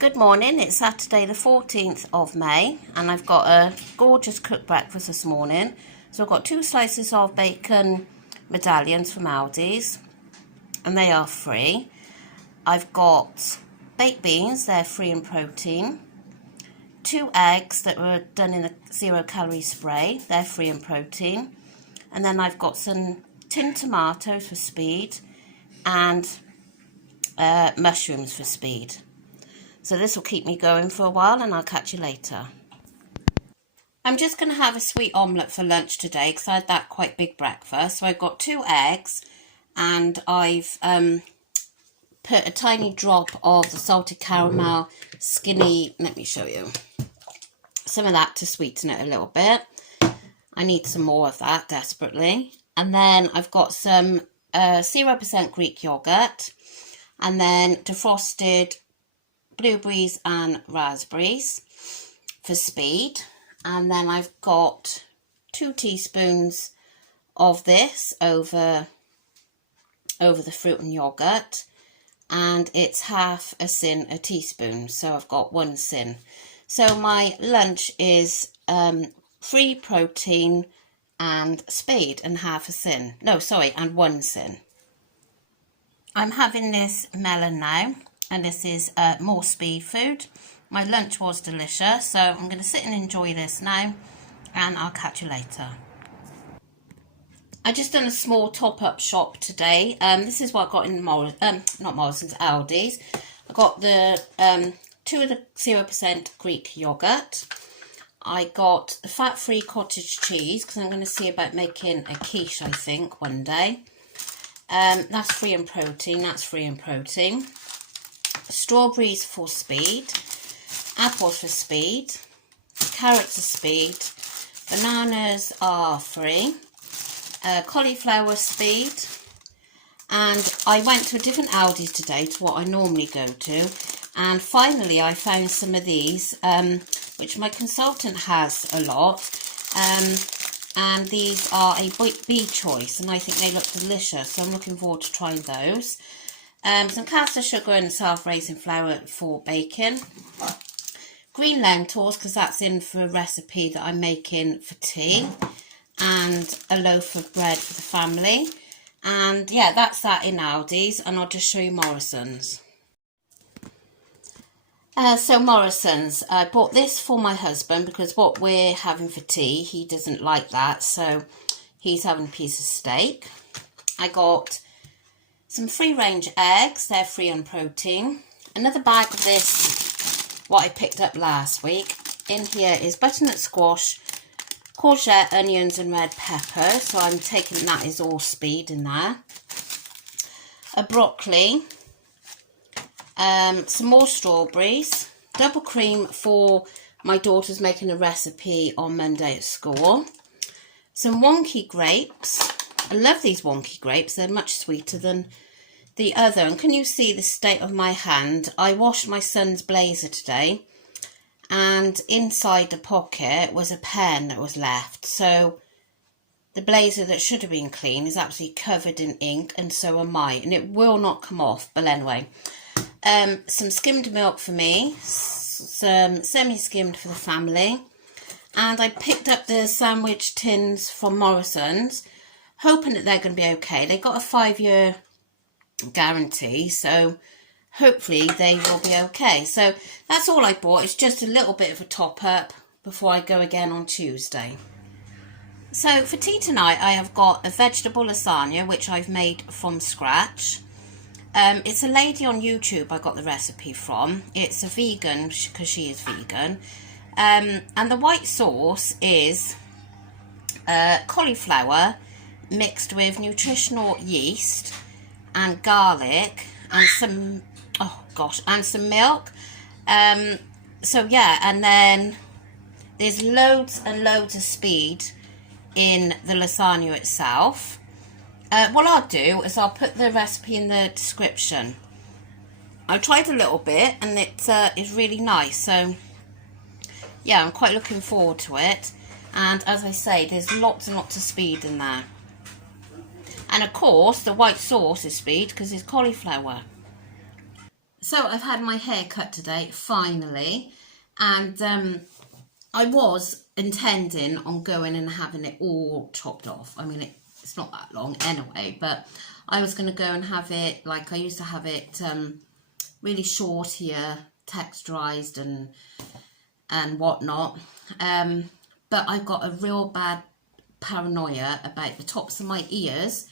Good morning, it's Saturday the 14th of May and I've got a gorgeous cooked breakfast this morning. So I've got 2 slices of bacon medallions from Aldi's and they are free. I've got baked beans, they're free in protein. 2 eggs that were done in a 0-calorie spray, they're free in protein. And then I've got some tinned tomatoes for speed and mushrooms for speed. So this will keep me going for a while and I'll catch you later. I'm just going to have a sweet omelette for lunch today because I had that quite big breakfast. So I've got 2 eggs and I've put a tiny drop of the salted caramel skinny, let me show you, some of that to sweeten it a little bit. I need some more of that desperately. And then I've got some 0% Greek yogurt and then defrosted blueberries and raspberries for speed, and then I've got 2 teaspoons of this over the fruit and yogurt, and it's half a sin a teaspoon, so I've got 1 sin. So my lunch is free protein and speed and half a sin. No, sorry, and 1 sin. I'm having this melon now. And this is more speed food. My lunch was delicious, so I'm going to sit and enjoy this now, and I'll catch you later. I just done a small top-up shop today. This is what I got in not Morrison's, Aldi's. I got the 2 of the 0% Greek yogurt. I got the fat-free cottage cheese because I'm going to see about making a quiche, I think, one day. That's free in protein. That's free in protein. Strawberries for speed, apples for speed, carrots for speed, bananas are free, cauliflower speed, and I went to a different Aldi's today to what I normally go to, and finally I found some of these which my consultant has a lot, and these are a bee choice and I think they look delicious, so I'm looking forward to trying those. Some caster sugar and self-raising flour for baking. Green lentils, because that's in for a recipe that I'm making for tea. And a loaf of bread for the family. And yeah, that's that in Aldi's. And I'll just show you Morrison's. So Morrison's, I bought this for my husband because what we're having for tea, he doesn't like that. So he's having a piece of steak. I got some free-range eggs, they're free on protein. Another bag of this, what I picked up last week. In here is butternut squash, courgette, onions and red pepper. So I'm taking that is all speed in there. A broccoli, some more strawberries, double cream for my daughter's making a recipe on Monday at school. Some wonky grapes. I love these wonky grapes, they're much sweeter than the other. And can you see the state of my hand? I washed my son's blazer today and inside the pocket was a pen that was left. So the blazer that should have been clean is absolutely covered in ink, and so am I. And it will not come off, but anyway. Some skimmed milk for me, some semi-skimmed for the family. And I picked up the sandwich tins from Morrison's, hoping that they're going to be okay. They got a 5-year guarantee, so hopefully they will be okay. So that's all I bought. It's just a little bit of a top up before I go again on Tuesday. So for tea tonight I have got a vegetable lasagna which I've made from scratch. It's a lady on YouTube I got the recipe from. It's a vegan because she is vegan, and the white sauce is cauliflower mixed with nutritional yeast and garlic and some some milk. So yeah, and then there's loads and loads of speed in the lasagna itself. What I'll do is I'll put the recipe in the description. I tried a little bit and it is really nice, so yeah, I'm quite looking forward to it. And as I say, there's lots and lots of speed in there. And of course, the white sauce is speed because it's cauliflower. So I've had my hair cut today, finally, and I was intending on going and having it all chopped off. I mean, it's not that long anyway, but I was going to go and have it, like I used to have it really short here, texturized and whatnot. But I got a real bad paranoia about the tops of my ears,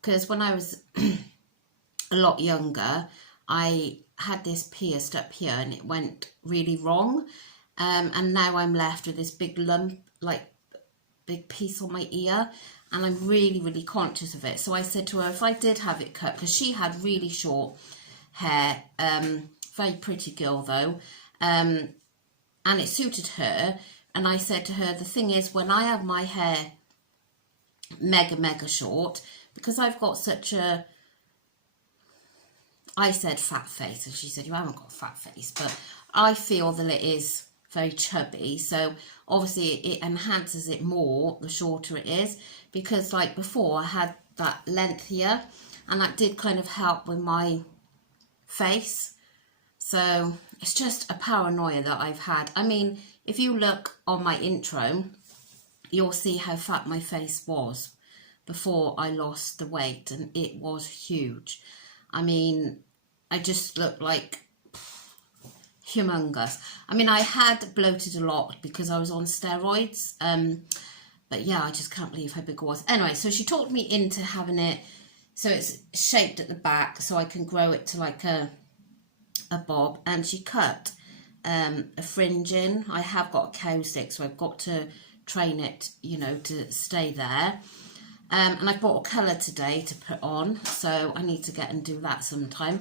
because when I was a lot younger, I had this pierced up here and it went really wrong, and now I'm left with this big lump, like big piece on my ear, and I'm really conscious of it. So I said to her, if I did have it cut, because she had really short hair, very pretty girl though, and it suited her, and I said to her, the thing is, when I have my hair mega short, because I've got such a, I said fat face, and she said, you haven't got a fat face, but I feel that it is very chubby, so obviously it enhances it more the shorter it is, because like before I had that length here, and that did kind of help with my face. So it's just a paranoia that I've had. I mean, if you look on my intro, you'll see how fat my face was before I lost the weight, and it was huge. I mean, I just looked like humongous. I mean, I had bloated a lot because I was on steroids, but yeah, I just can't believe how big it was. Anyway, so she talked me into having it so it's shaped at the back, so I can grow it to like a bob, and she cut a fringe in. I have got a cow stick, so I've got to train it, you know, to stay there. And I bought a colour today to put on, so I need to get and do that sometime.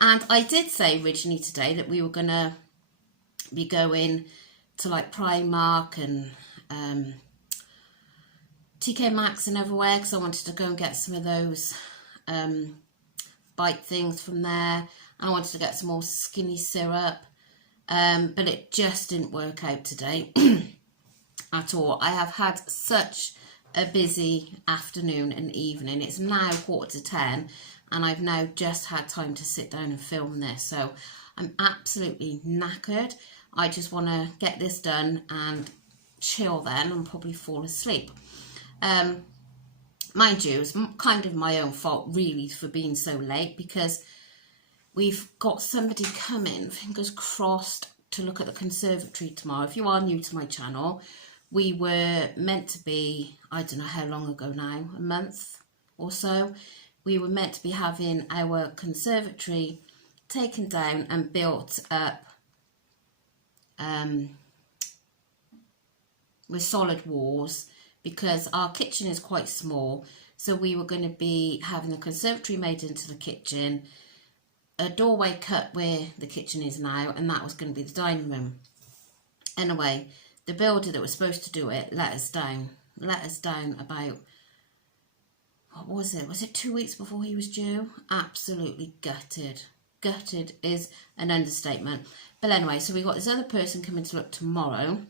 And I did say originally today that we were going to be going to like Primark and TK Maxx and everywhere, because I wanted to go and get some of those bite things from there. I wanted to get some more skinny syrup, but it just didn't work out today at all. I have had such a busy afternoon and evening. It's now 9:45, and I've now just had time to sit down and film this, so I'm absolutely knackered. I just want to get this done and chill then and probably fall asleep. Mind you, it's kind of my own fault really for being so late, because we've got somebody coming, fingers crossed, to look at the conservatory tomorrow. If you are new to my channel, we were meant to be, I don't know how long ago now, a month or so, we were meant to be having our conservatory taken down and built up with solid walls, because our kitchen is quite small. So we were going to be having the conservatory made into the kitchen, a doorway cut where the kitchen is now, and that was going to be the dining room. Anyway, the builder that was supposed to do it let us down about, what was it 2 weeks before he was due? Absolutely gutted. Gutted is an understatement. But anyway, so we got this other person coming to look tomorrow,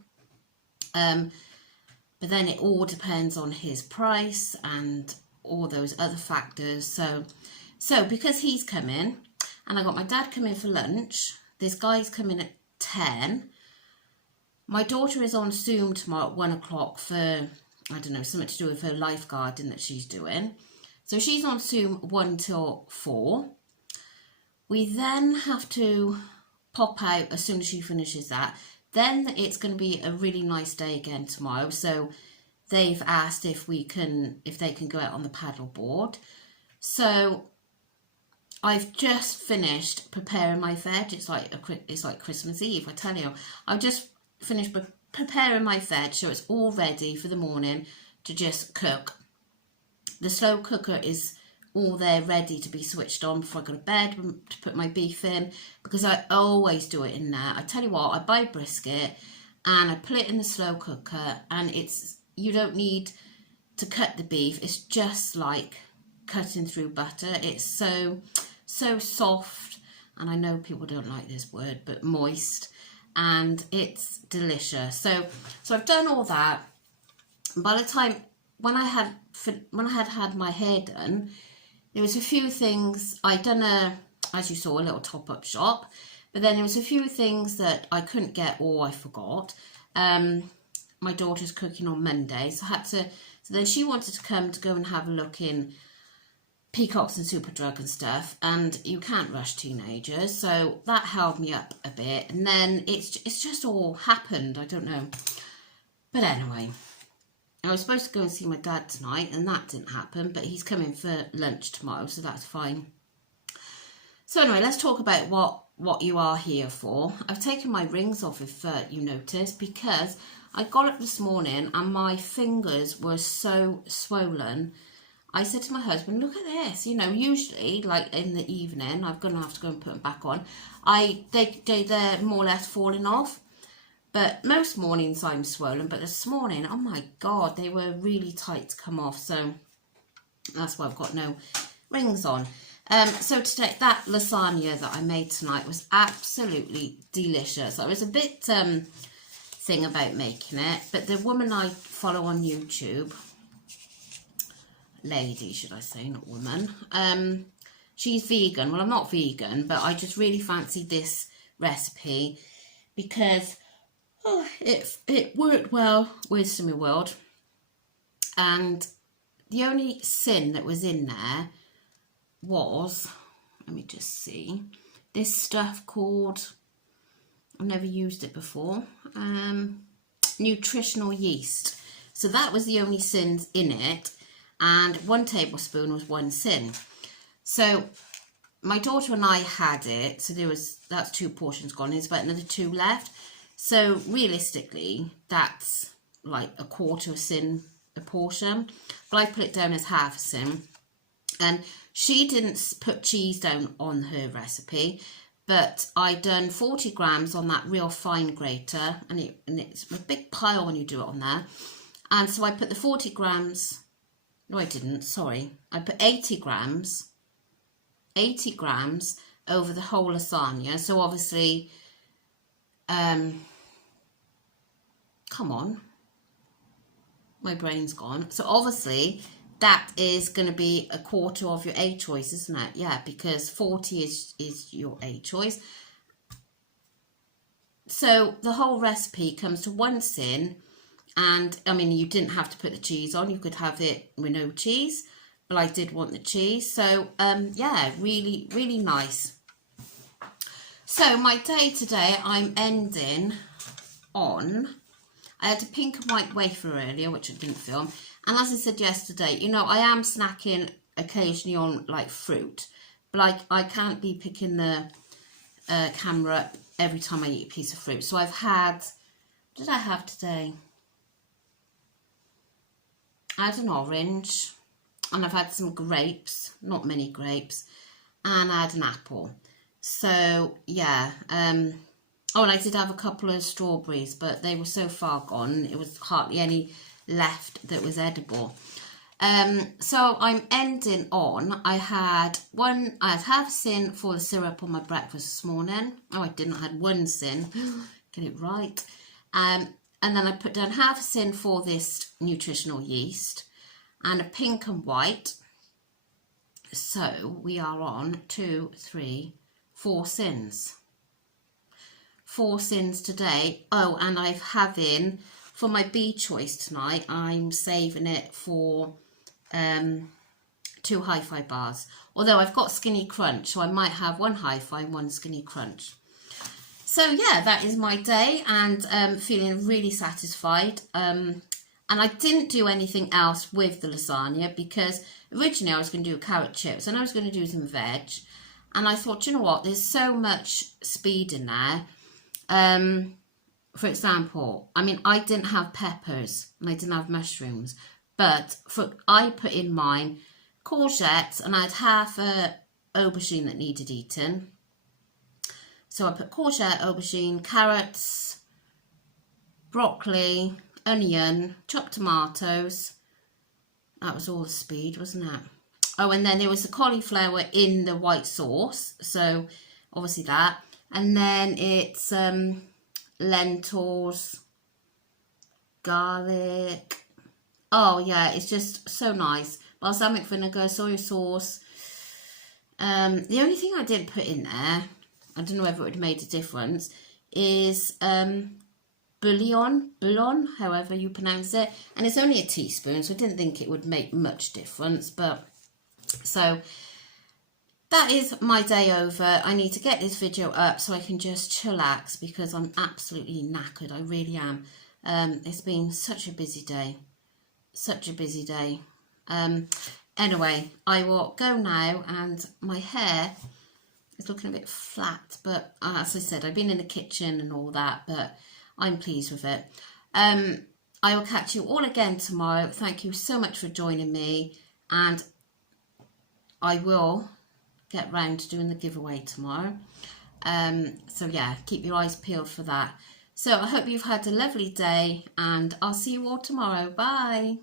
but then it all depends on his price and all those other factors. So because he's coming, and I got my dad coming for lunch, this guy's coming at 10. My daughter is on Zoom tomorrow at 1 o'clock for, I don't know, something to do with her lifeguarding that she's doing. So she's on Zoom 1 till 4. We then have to pop out as soon as she finishes that. Then it's going to be a really nice day again tomorrow. So they've asked if they can go out on the paddle board. So I've just finished preparing my veg. It's like Christmas Eve, I tell you. I've just finished preparing my veg, so it's all ready for the morning to just cook. The slow cooker is all there ready to be switched on before I go to bed to put my beef in, because I always do it in there. I tell you what, I buy brisket and I put it in the slow cooker, and you don't need to cut the beef. It's just like cutting through butter. It's so soft, and I know people don't like this word, but moist, and it's delicious. So I've done all that. By the time when I had my hair done, there was a few things. I'd done as you saw, a little top-up shop. But then there was a few things that I couldn't get or I forgot. My daughter's cooking on Monday, so I had to. So then she wanted to come to go and have a look in Peacocks and Superdrug and stuff, and you can't rush teenagers, so that held me up a bit. And then it's just all happened. I don't know, but anyway, I was supposed to go and see my dad tonight, and that didn't happen. But he's coming for lunch tomorrow, so that's fine. So anyway, let's talk about what you are here for. I've taken my rings off, if you noticed, because I got up this morning and my fingers were so swollen. I said to my husband, look at this. You know, usually, like in the evening, I'm going to have to go and put them back on. They're more or less falling off. But most mornings I'm swollen. But this morning, oh my God, they were really tight to come off. So that's why I've got no rings on. So today, that lasagna that I made tonight was absolutely delicious. I was a bit thing about making it, but the woman I follow on YouTube, lady should I say, not woman, she's vegan. Well, I'm not vegan, but I just really fancied this recipe because it worked well with Simi World, and the only sin that was in there was, let me just see, this stuff called, I've never used it before, nutritional yeast. So that was the only sins in it, and 1 tablespoon was one sin. So my daughter and I had it, so that's 2 portions gone, there's about another 2 left. So realistically, that's like a quarter of sin a portion, but I put it down as half a sin. And she didn't put cheese down on her recipe, but I done 40 grams on that real fine grater, and it's a big pile when you do it on there. And so I put the 40 grams, no I didn't, sorry. I put 80 grams over the whole lasagna. So obviously, come on, my brain's gone. So obviously, that is going to be a quarter of your A choice, isn't it? Yeah, because 40 is your A choice. So the whole recipe comes to 1 sin, and I mean, you didn't have to put the cheese on. You could have it with no cheese, but I did want the cheese. So yeah, really, really nice. So my day today, I'm ending on, I had a pink and white wafer earlier, which I didn't film. And as I said yesterday, you know, I am snacking occasionally on like fruit, but I can't be picking the camera up every time I eat a piece of fruit. So I've had, what did I have today? I had an orange, and I've had some grapes, not many grapes, and I had an apple. So yeah, oh, and I did have a couple of strawberries, but they were so far gone, it was hardly any left that was edible. So I'm ending on, I had half a sin for the syrup on my breakfast this morning. Oh, I didn't, I had 1 sin, get it right. And then I put down half a sin for this nutritional yeast and a pink and white. So we are on 2, 3, 4 sins. 4 sins today. Oh, and I'm having, for my B choice tonight, I'm saving it for 2 hi-fi bars. Although I've got Skinny Crunch, so I might have 1 hi-fi and 1 Skinny Crunch. So yeah, that is my day, and feeling really satisfied. And I didn't do anything else with the lasagna because originally I was going to do carrot chips and I was going to do some veg. And I thought, you know what, there's so much speed in there. For example, I mean, I didn't have peppers and I didn't have mushrooms, but I put in mine courgettes, and I had half a aubergine that needed eating. So I put courgette, aubergine, carrots, broccoli, onion, chopped tomatoes. That was all the speed, wasn't it? Oh, and then there was the cauliflower in the white sauce. So obviously that. And then it's lentils, garlic. Oh yeah, it's just so nice. Balsamic vinegar, soy sauce, The only thing I didn't put in there, I don't know whether it would have made a difference, is bouillon, however you pronounce it. And it's only a teaspoon, so I didn't think it would make much difference. But so that is my day over. I need to get this video up so I can just chillax because I'm absolutely knackered. I really am. It's been such a busy day. Anyway, I will go now, and my hair is looking a bit flat, but as I said, I've been in the kitchen and all that, but I'm pleased with it. I will catch you all again tomorrow. Thank you so much for joining me, and I will get round to doing the giveaway tomorrow. So yeah, keep your eyes peeled for that. So I hope you've had a lovely day, and I'll see you all tomorrow. Bye.